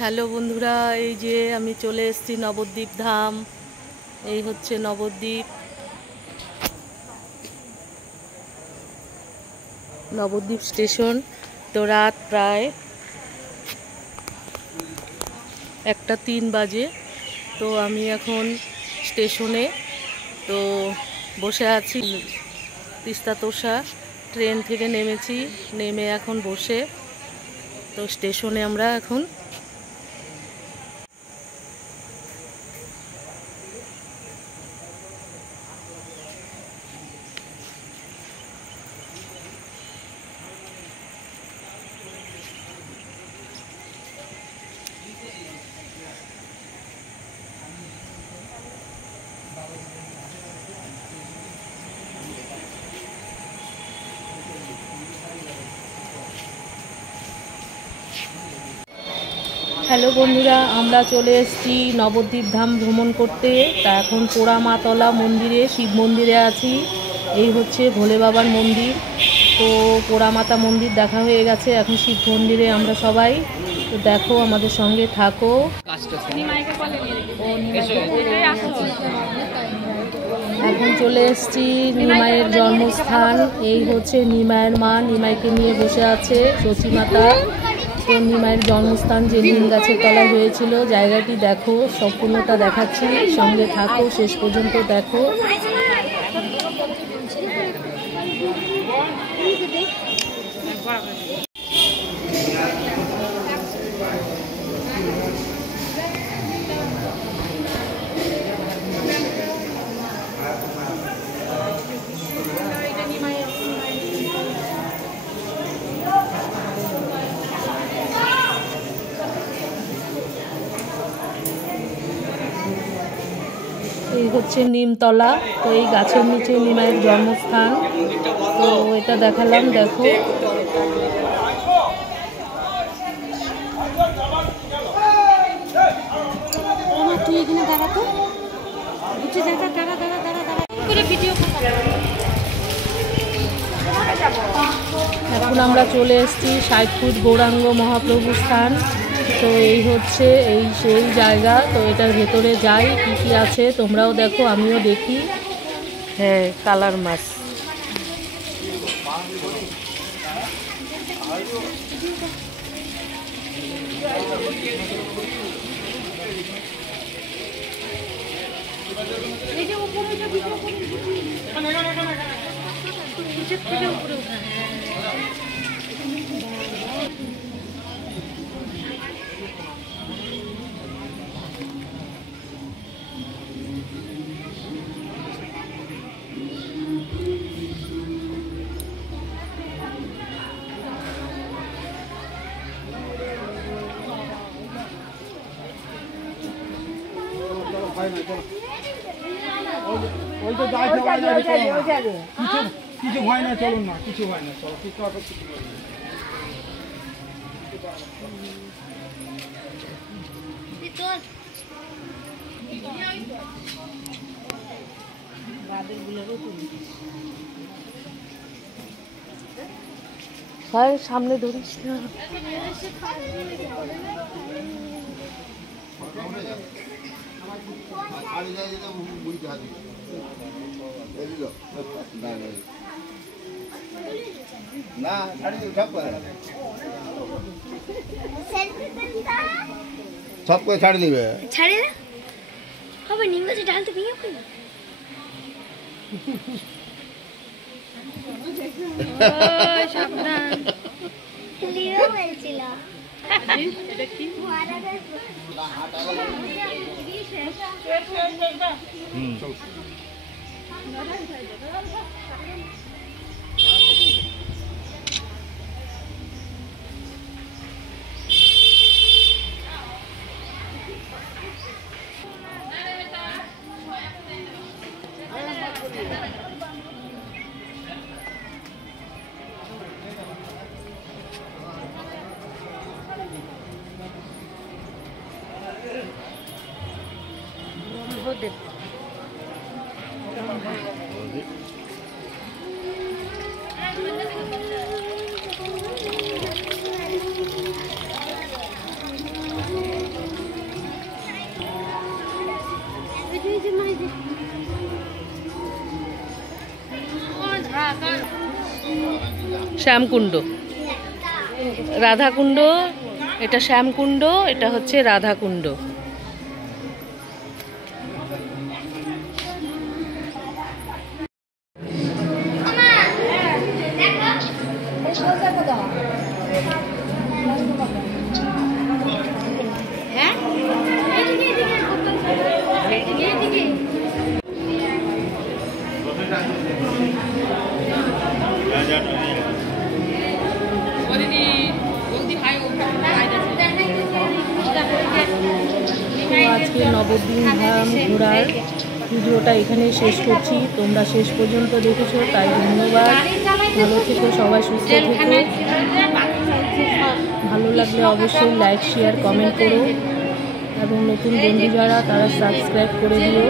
Hello বন্ধুরা, এই যে আমি চলে এসেছি নবদ্বীপ ধাম। এই হচ্ছে নবদ্বীপ স্টেশন। তো রাত প্রায় 1:03 বাজে। তো আমি এখন স্টেশনে তো বসে আছি। তিস্তা তোষা ট্রেন থেকে নেমে এখন বসে তো স্টেশনে আমরা এখন হ্যালো বন্ধুরা, আমরা চলে এসেছি নবদ্বীপ ধাম ভ্রমণ করতে। তা এখন পোড়ামাতলা মন্দিরে, শিব মন্দিরে আছি। এই হচ্ছে ভোলে বাবার মন্দির। তো পোড়ামাতা মন্দির দেখা হয়ে গেছে, এখন শিব মন্দিরে আমরা সবাই। তো দেখো, আমাদের সঙ্গে থাকো। এখন চলে এসেছি নিমাইয়ের জন্মস্থান। এই হচ্ছে নিমাইয়ের মা, নিমাইকে নিয়ে বসে আছে সচিমাতা। তো নিমাইয়ের জন্মস্থান যে নিম গাছের তলায় হয়েছিল, জায়গাটি দেখো, সম্পূর্ণটা দেখাচ্ছি, সঙ্গে থাকো, শেষ পর্যন্ত দেখো। এই হচ্ছে নিমতলা। তো এই গাছের নিচে নিমাইয়ের জন্মস্থান। তো এটা দেখালাম, দেখো। এখন আমরা চলে এসেছি 60 ফুট গৌরাঙ্গ মহাপ্রভু স্থান। তো এই হচ্ছে সেই জায়গা। তো এটার ভেতরে যাই, কি কি আছে তোমরাও দেখো, আমিও দেখি। হ্যাঁ, কালার মাছ। কিছু হয় না, চলুন না, কিছু হয় না, চলো কিছু হবে, কিছু সামনে ধরিস না। সব করে ছাড়ে দিবে, ছাড়ে না হবে, নিম গাছে ডাল তো ভেঙে পড়বে। সাবধান, লিও বলছিল। এটা কি? শ্যামকুণ্ড, রাধাকুণ্ড, এটা শ্যামকুণ্ড, এটা হচ্ছে রাধাকুণ্ড। আজকে নবদ্বীপ ধাম ঘোরার ভিডিওটা এখানেই শেষ করছি। তোমরা শেষ পর্যন্ত দেখেছো তাই ধন্যবাদ। ভালো থেকো, সবাই সুস্থ থেকো। ভালো লাগলে অবশ্যই লাইক, শেয়ার, কমেন্ট করো এবং নতুন বন্ধু যারা তারা সাবস্ক্রাইব করে দিও।